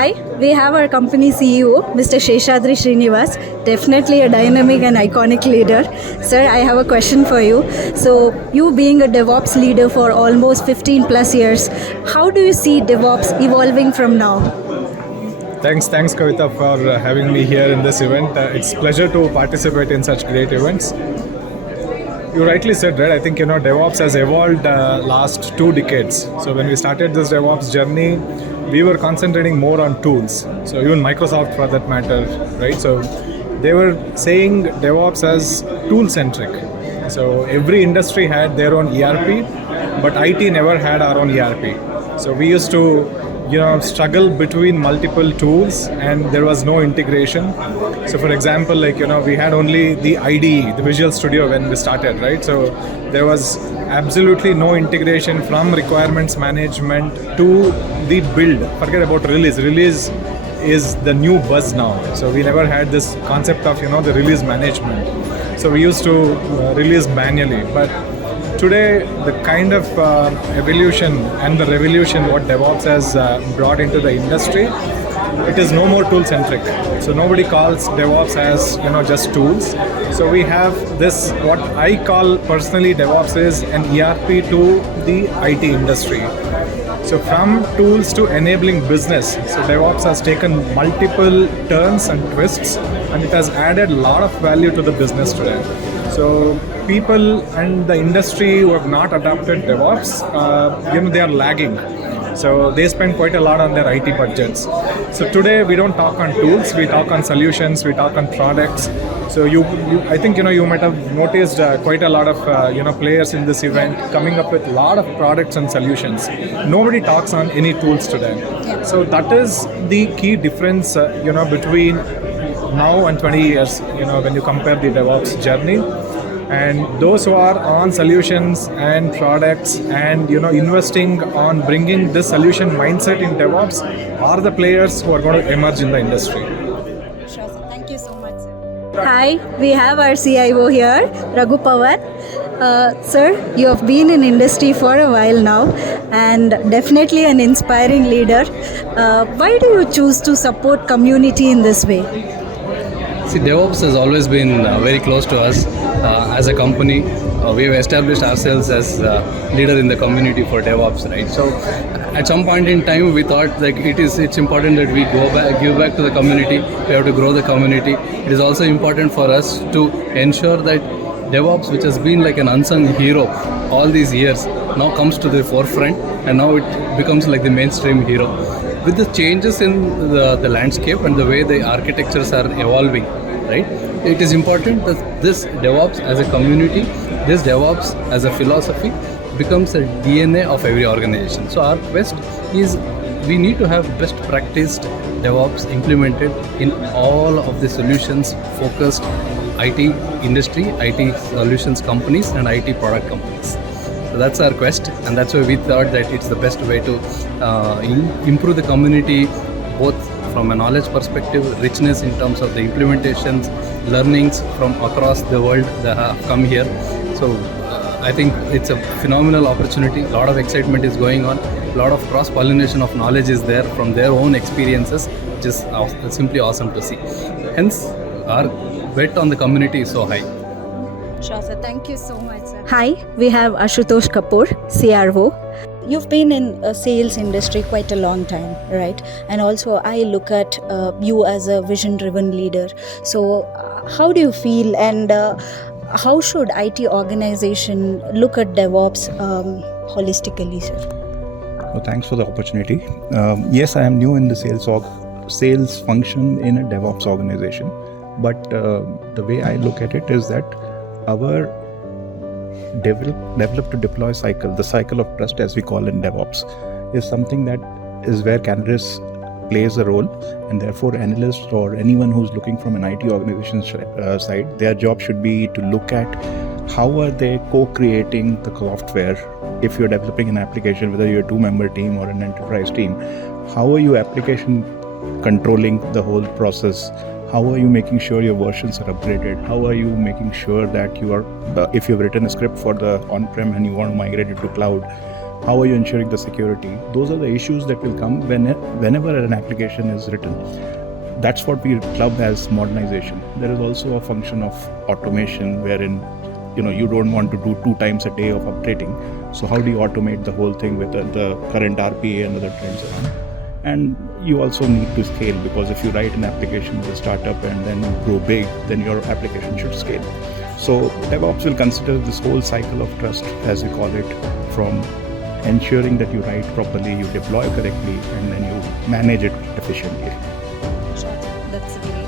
Hi, we have our company CEO, Mr. Sheshadri Srinivas, definitely a dynamic and iconic leader. Sir, I have a question for you. So, you being a DevOps leader for almost 15 plus years, how do you see DevOps evolving from now? Thanks, Kavita, for having me here in this event. It's pleasure to participate in such great events. You rightly said, right? I think DevOps has evolved last 2 decades. So when we started this DevOps journey, we were concentrating more on tools. So even Microsoft, for that matter, right? So they were saying DevOps as tool-centric. So every industry had their own ERP, but IT never had our own ERP. So we used to struggle between multiple tools and there was no integration. So for example, we had only the IDE, the Visual Studio, when we started, right? So there was absolutely no integration from requirements management to the build. Forget about release. Release is the new buzz now. So we never had this concept of the release management. So we used to release manually, but today, the kind of evolution and the revolution what DevOps has brought into the industry, it is no more tool-centric. So nobody calls DevOps as just tools. So we have this, what I call personally DevOps is an ERP to the IT industry. So from tools to enabling business, so DevOps has taken multiple turns and twists, and it has added a lot of value to the business today. So people and the industry who have not adopted DevOps, they are lagging. So they spend quite a lot on their IT budgets. So today we don't talk on tools, we talk on solutions, we talk on products. So I think you might have noticed quite a lot of players in this event coming up with a lot of products and solutions. Nobody talks on any tools today. So that is the key difference between now and 20 years when you compare the DevOps journey. And those who are on solutions and products and investing on bringing this solution mindset in DevOps are the players who are going to emerge in the industry. Sure, sir. Thank you so much, sir. Hi, we have our CIO here, Raghu Pawar. Sir, you have been in industry for a while now and definitely an inspiring leader. Why do you choose to support community in this way? See, DevOps has always been very close to us as a company. We've established ourselves as a leader in the community for DevOps, right? So at some point in time, we thought it's important that we give back to the community. We have to grow the community. It is also important for us to ensure that DevOps, which has been like an unsung hero all these years, now comes to the forefront and now it becomes like the mainstream hero. With the changes in the landscape and the way the architectures are evolving, right? It is important that this DevOps as a community, this DevOps as a philosophy becomes a DNA of every organization. So our quest is we need to have best practiced DevOps implemented in all of the solutions focused IT industry, IT solutions companies and IT product companies. So that's our quest, and that's why we thought that it's the best way to improve the community, both from a knowledge perspective, richness in terms of the implementations, learnings from across the world that have come here. So I think it's a phenomenal opportunity. A lot of excitement is going on. A lot of cross-pollination of knowledge is there from their own experiences, which is simply awesome to see. Hence, our bet on the community is so high. Sure, sir. Thank you so much, sir. Hi, we have Ashutosh Kapoor, CRO. You've been in a sales industry quite a long time, right? And also I look at you as a vision-driven leader. So how do you feel and how should IT organization look at DevOps holistically, sir? Well, thanks for the opportunity. Yes, I am new in the sales function in a DevOps organization. But the way I look at it is that our develop to deploy cycle, the cycle of trust as we call in DevOps, is something that is where Canarus plays a role, and therefore analysts or anyone who's looking from an IT organization side, their job should be to look at how are they co-creating the software. If you're developing an application, whether you're a 2-member team or an enterprise team, how are you application controlling the whole process? How are you making sure your versions are upgraded? How are you making sure that you are, if you've written a script for the on-prem and you want to migrate it to cloud, How are you ensuring the security? Those are the issues that will come whenever an application is written. That's what we club as modernization. There is also a function of automation wherein you don't want to do 2 times a day of updating. So how do you automate the whole thing with the current RPA and other trends around? And you also need to scale, because if you write an application as a startup and then grow big, then your application should scale. So DevOps will consider this whole cycle of trust, as we call it, from ensuring that you write properly, you deploy correctly, and then you manage it efficiently. That's great.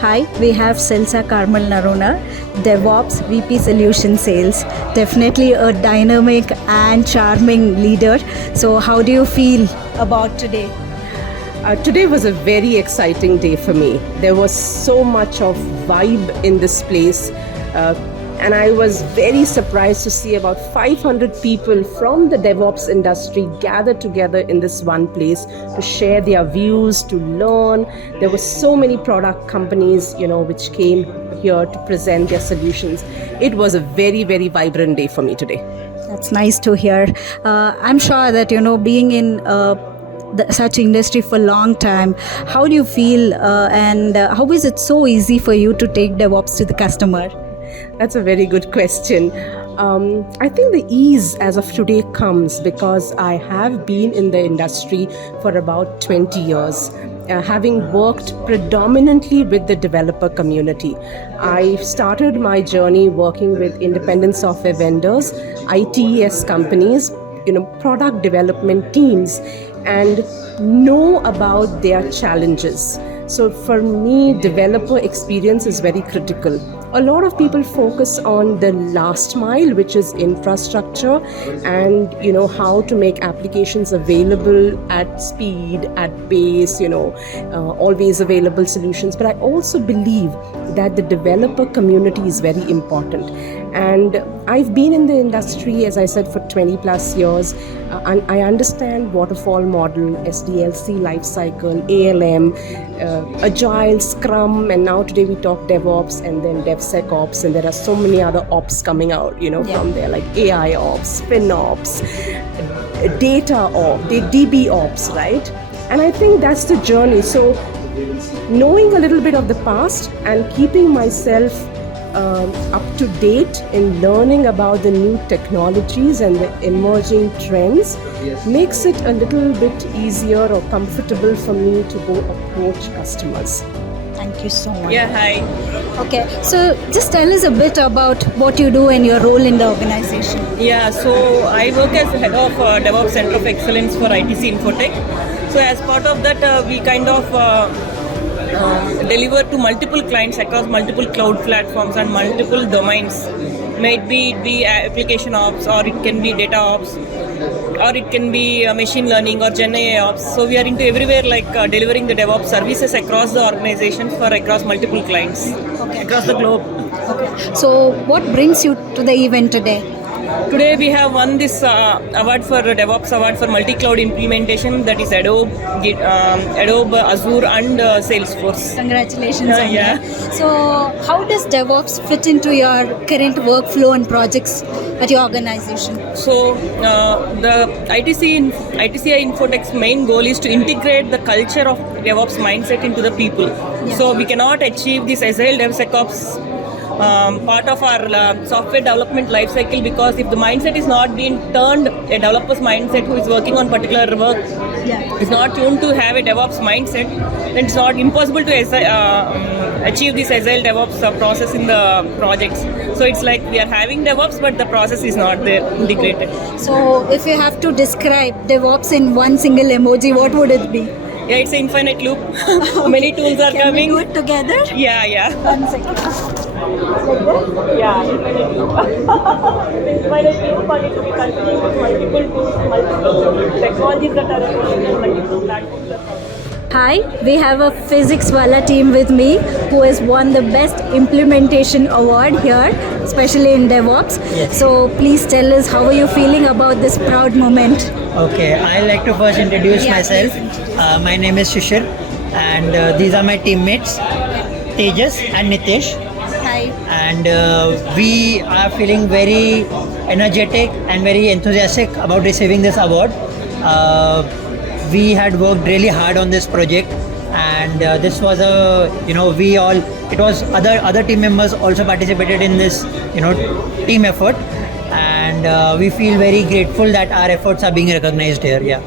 Hi, we have Selsa Carmel Narona, DevOps VP Solution Sales. Definitely a dynamic and charming leader. So how do you feel about today? Today was a very exciting day for me. There was so much of vibe in this place. And I was very surprised to see about 500 people from the DevOps industry gathered together in this one place to share their views, to learn. There were so many product companies, which came here to present their solutions. It was a very, very vibrant day for me today. That's nice to hear. I'm sure that, being in such industry for a long time, how do you feel and how is it so easy for you to take DevOps to the customer? That's a very good question. I think the ease as of today comes because I have been in the industry for about 20 years. Having worked predominantly with the developer community. I started my journey working with independent software vendors, ITES companies, product development teams, and know about their challenges. So for me, developer experience is very critical. A lot of people focus on the last mile, which is infrastructure, and how to make applications available at speed, at pace, always available solutions. But I also believe that the developer community is very important. And I've been in the industry, as I said, for 20 plus years, and I understand waterfall model, SDLC lifecycle, ALM, Agile, Scrum, and now today we talk DevOps and then DevSecOps, and there are so many other ops coming out, from there, like AI ops, FinOps, data ops, DB ops, right? And I think that's the journey. So knowing a little bit of the past and keeping myself up to date in learning about the new technologies and the emerging trends makes it a little bit easier or comfortable for me to go approach customers. Thank you so much. Yeah, hi. Okay, so just tell us a bit about what you do and your role in the organization. Yeah, so I work as head of DevOps Center of Excellence for ITC Infotech. So as part of that, we kind of deliver to multiple clients across multiple cloud platforms and multiple domains. Maybe it be application ops, or it can be data ops, or it can be machine learning or Gen AI ops. So we are into everywhere, like delivering the DevOps services across the organization for across multiple clients across the globe. Okay. So what brings you to the event today? Today we have won this award for DevOps award for multi-cloud implementation, that is Adobe, Azure and Salesforce. Congratulations on Yeah. that. So how does DevOps fit into your current workflow and projects at your organization? So the ITCI Infotech's main goal is to integrate the culture of DevOps mindset into the people. Yeah. So we cannot achieve this Agile DevSecOps part of our software development lifecycle, because if the mindset is not being turned, a developer's mindset who is working on particular work is not tuned to have a DevOps mindset, then it's not impossible to achieve this Agile DevOps process in the projects. So it's like we are having DevOps, but the process is not there integrated. So if you have to describe DevOps in one single emoji, what would it be? Yeah, it's an infinite loop. Many tools are Can coming. we do it together? Yeah. 1 second. Yeah, infinite loop. Infinite loop, and it will be continuing with multiple tools, multiple technologies that are evolving, and multiple platforms that are coming. Hi, we have a Physics Wala team with me who has won the Best Implementation Award here, especially in DevOps. Yes. So please tell us, how are you feeling about this proud moment? Okay, I'd like to first introduce myself. My name is Shishir, and these are my teammates, Tejas and Nitesh. Hi. And we are feeling very energetic and very enthusiastic about receiving this award. We had worked really hard on this project, and this was it was other team members also participated in this team effort, and we feel very grateful that our efforts are being recognized here. Yeah.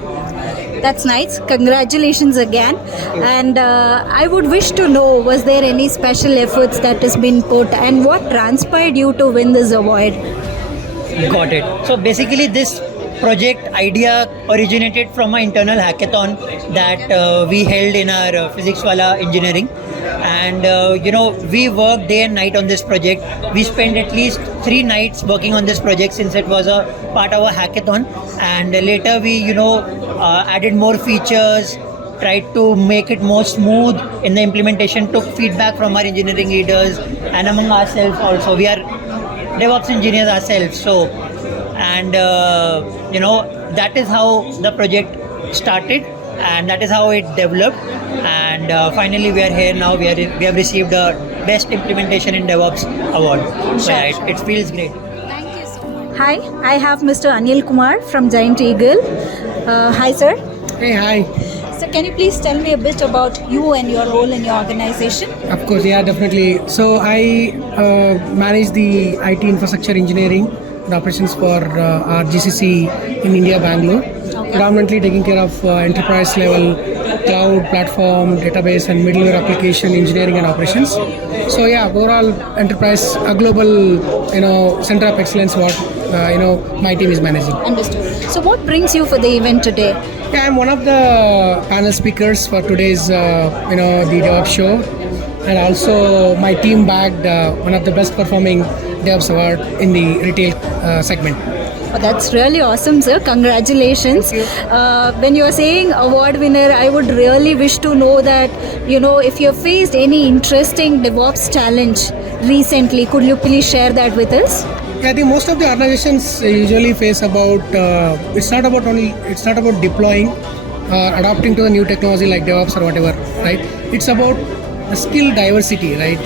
That's nice. Congratulations again. And I would wish to know, was there any special efforts that has been put, and what transpired you to win this award? Got it. So basically, this project idea originated from an internal hackathon that we held in our physics wala engineering, and we worked day and night on this project. We spent at least 3 nights working on this project since it was a part of a hackathon, and later we added more features, tried to make it more smooth in the implementation, took feedback from our engineering leaders and among ourselves also. We are DevOps engineers ourselves, so, and that is how the project started, and that is how it developed, and finally we are here now. We have received a Best Implementation in DevOps award. So yeah, it feels great. Thank you so much. Hi, I have Mr. Anil Kumar from Giant Eagle. Hi, sir. Hey, hi. So, can you please tell me a bit about you and your role in your organization? Of course, yeah, definitely. So I manage the IT infrastructure engineering and operations for our GCC in India, Bangalore. Predominantly taking care of enterprise level cloud platform, database and middleware application engineering and operations. So yeah, overall enterprise, a global center of excellence what my team is managing. Understood. So, what brings you for the event today? Yeah, I'm one of the panel speakers for today's the DevOps show, and also my team bagged one of the best performing DevOps award in the retail segment. Oh, that's really awesome, sir. Congratulations. When you're saying award winner, I would really wish to know that, if you faced any interesting DevOps challenge recently, could you please share that with us? Yeah, I think most of the organizations usually face about, it's not about deploying or adopting to the new technology like DevOps or whatever, right? It's about the skill diversity, right?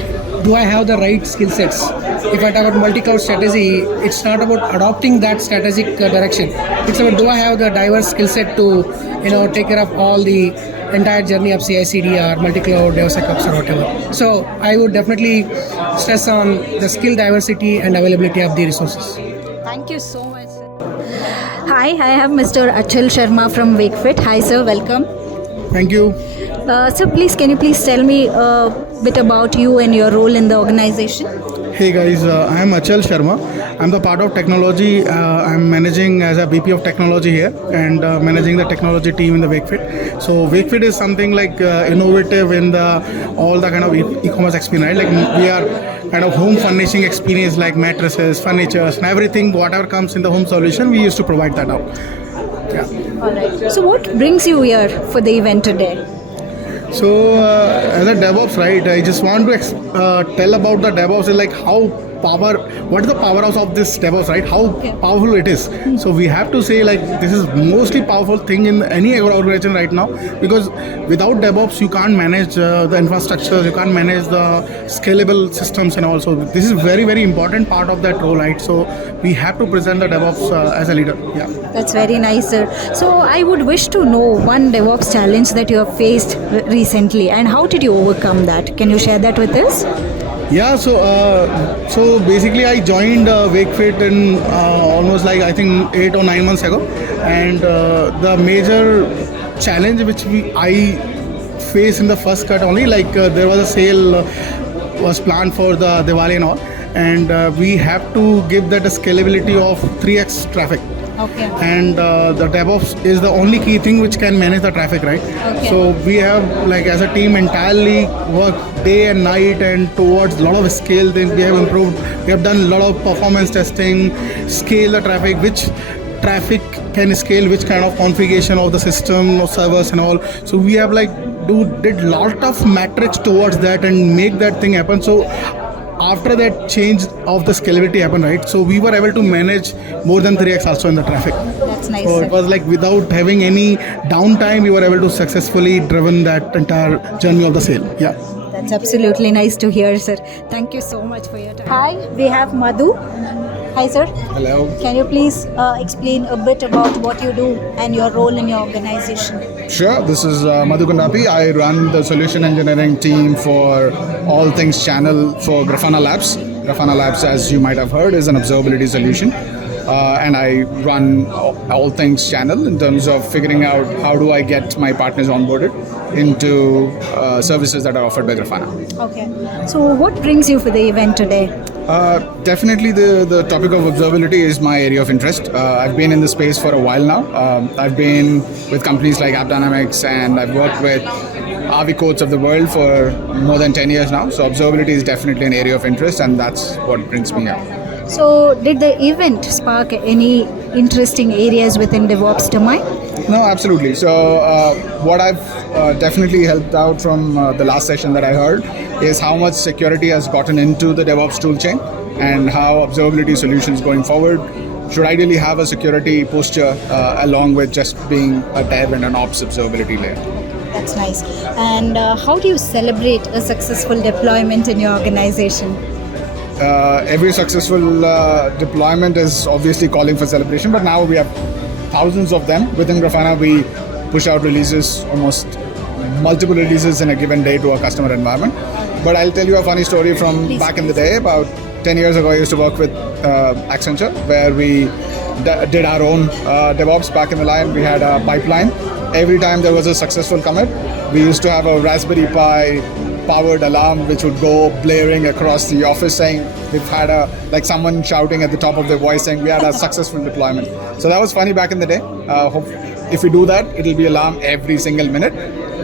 Do I have the right skill sets? If I talk about multi-cloud strategy, it's not about adopting that strategic direction. It's about, do I have the diverse skill set to, take care of all the entire journey of CI/CD or multi-cloud DevSecOps or whatever. So I would definitely stress on the skill diversity and availability of the resources. Thank you so much, sir. Hi, I have Mr. Achal Sharma from WakeFit. Hi, sir. Welcome. Thank you. Sir, can you please tell me a bit about you and your role in the organization? Hey guys, I am Achal Sharma. I'm the part of technology. I'm managing as a VP of technology here and managing the technology team in the WakeFit. So WakeFit is something like innovative in all the kind of e-commerce experience, right? Like we are kind of home furnishing experience like mattresses, furnitures, and everything, whatever comes in the home solution, we used to provide that out. Yeah. All right. So what brings you here for the event today? So as a DevOps, right, I just want to tell about the DevOps, like what is the powerhouse of this DevOps, right? How powerful it is. So we have to say like this is mostly powerful thing in any organization right now, because without DevOps you can't manage the infrastructure, you can't manage the scalable systems, and also this is very, very important part of that role, right? So we have to present the DevOps as a leader. Yeah. That's very nice, sir. So I would wish to know one DevOps challenge that you have faced recently, and how did you overcome that? Can you share that with us? Yeah, so basically I joined WakeFit in almost like I think 8 or 9 months ago, and the major challenge which I faced in the first cut only, like there was a sale was planned for the Diwali and all, and we have to give that a scalability of 3x traffic. Okay. And the DevOps is the only key thing which can manage the traffic, right? Okay. So we have, like as a team, entirely worked day and night and towards a lot of scale things. We have improved. We have done a lot of performance testing, scale the traffic, which traffic can scale, which kind of configuration of the system, of servers and all. So we have did lot of metrics towards that and make that thing happen. So after that change of the scalability happened, right? So we were able to manage more than 3x also in the traffic. That's nice. So it was like without having any downtime, we were able to successfully driven that entire journey of the sale. Yeah. That's absolutely nice to hear, sir. Thank you so much for your time. Hi, we have Madhu. Hi, sir. Hello. Can you please explain a bit about what you do and your role in your organization? Sure. This is Madhu Kundapi. I run the solution engineering team for all things channel for Grafana Labs. Grafana Labs, as you might have heard, is an observability solution. And I run all things channel in terms of figuring out how do I get my partners onboarded into services that are offered by Grafana. Okay. So, what brings you for the event today? Definitely the topic of observability is my area of interest. I've been in the space for a while now. I've been with companies like AppDynamics, and I've worked with Avi Codes of the world for more than 10 years now. So observability is definitely an area of interest, and that's what brings me up. So, did the event spark any interesting areas within DevOps domain? No, absolutely. So what I've definitely helped out from the last session that I heard is how much security has gotten into the DevOps toolchain and how observability solutions going forward should ideally have a security posture along with just being a dev and an ops observability layer. That's nice. And how do you celebrate a successful deployment in your organization? Every successful deployment is obviously calling for celebration, but now we have thousands of them. Within Grafana, we push out releases, almost multiple releases in a given day to a customer environment. But I'll tell you a funny story from back in the day. About 10 years ago, I used to work with Accenture, where we did our own DevOps back in the line. We had a pipeline. Every time there was a successful commit, we used to have a Raspberry Pi powered alarm which would go blaring across the office saying we've had someone shouting at the top of their voice saying we had a successful deployment. So that was funny back in the day. If we do that, it'll be alarm every single minute,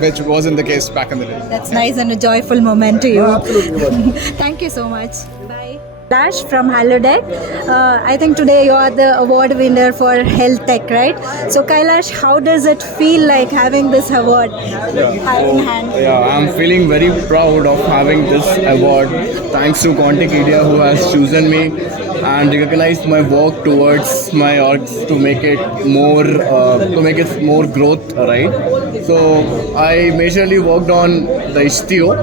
which wasn't the case back in the day. That's nice and a joyful moment to you. Absolutely. Thank you so much. Bye. Dash from Halodeck. I think today you are the award winner for health tech, right? So Kailash, how does it feel like having this award hand in hand? Yeah, I'm feeling very proud of having this award. Thanks to Quantic who has chosen me and recognized my work towards my orgs to make it more growth, right? So I majorly worked on the Istio.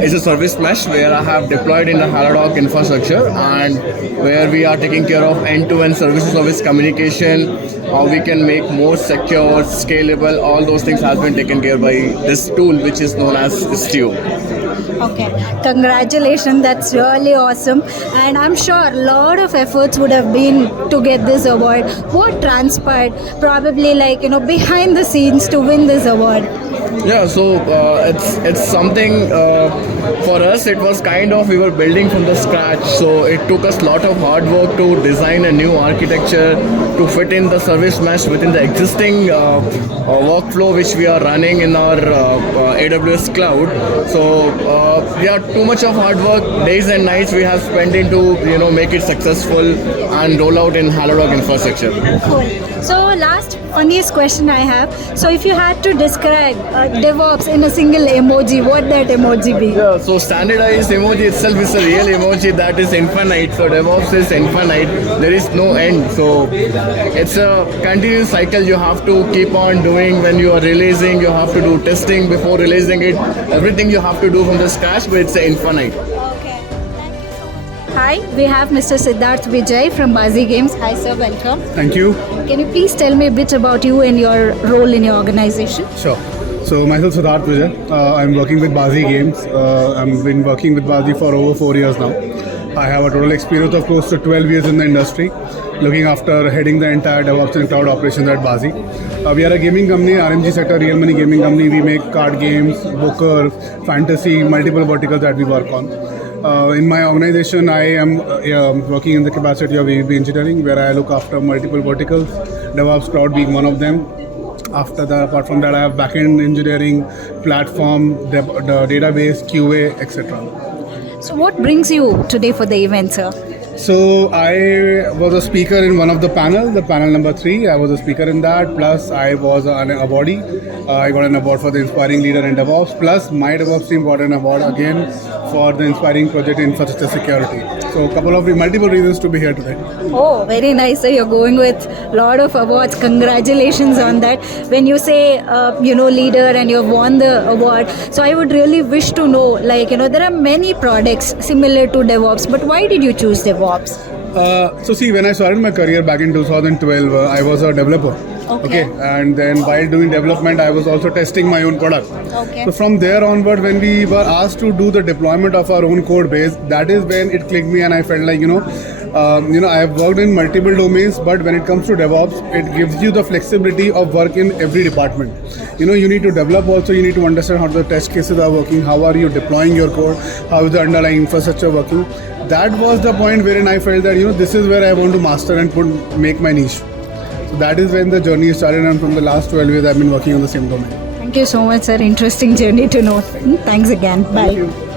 It's a service mesh where I have deployed in the Halodoc infrastructure and where we are taking care of end-to-end service communication, how we can make more secure, scalable, all those things has been taken care by this tool which is known as Istio. Okay, congratulations, that's really awesome. And I'm sure a lot of efforts would have been to get this award. What transpired probably behind the scenes to win this award? Yeah, so it's something for us. It was kind of we were building from the scratch, so it took us a lot of hard work to design a new architecture to fit in the service mesh within the existing workflow which we are running in our AWS cloud. So too much of hard work, days and nights we have spent into make it successful and roll out in Halodoc infrastructure. Cool. So last funniest question I have. So if you had to describe DevOps in a single emoji, what that emoji be? Yeah, so standardized emoji itself is a real emoji that is infinite. So DevOps is infinite. There is no end. So it's a continuous cycle you have to keep on doing. When you are releasing, you have to do testing before releasing it. Everything you have to do from the scratch, but it's infinite. Okay, thank you so much. Hi, we have Mr. Siddharth Vijay from Baazi Games. Hi sir, welcome. Thank you. Can you please tell me a bit about you and your role in your organization? Sure. So myself Siddharth Vijay. I'm working with Baazi Games. I've been working with Baazi for over 4 years now. I have a total experience of close to 12 years in the industry, looking after heading the entire DevOps and cloud operations at Baazi. We are a gaming company, RMG sector, real money gaming company. We make card games, poker, fantasy, multiple verticals that we work on. In my organization, I am working in the capacity of AVP engineering, where I look after multiple verticals, DevOps cloud being one of them. After that, apart from that, I have backend engineering, platform, the database, QA, etc. So what brings you today for the event, sir? So I was a speaker in one of the panel number 3. I was a speaker in that. Plus I was an awardee. I got an award for the Inspiring Leader in DevOps. Plus my DevOps team got an award again for the Inspiring Project in Infrastructure Security. So multiple reasons to be here today. Oh, very nice. So you're going with a lot of awards. Congratulations on that. When you say, leader and you've won the award, so I would really wish to know, there are many products similar to DevOps, but why did you choose DevOps? So see, when I started my career back in 2012, I was a developer. Okay. And then while doing development, I was also testing my own product. Okay. So from there onward, when we were asked to do the deployment of our own code base, that is when it clicked me, and I felt like I have worked in multiple domains, but when it comes to DevOps, it gives you the flexibility of work in every department. You need to develop also, you need to understand how the test cases are working, how are you deploying your code, how is the underlying infrastructure working. That was the point wherein I felt that this is where I want to master and make my niche. So that is when the journey started, and from the last 12 years I've been working on the same domain. Thank you so much, sir. Interesting journey to know. Thanks again. Bye. Thank you.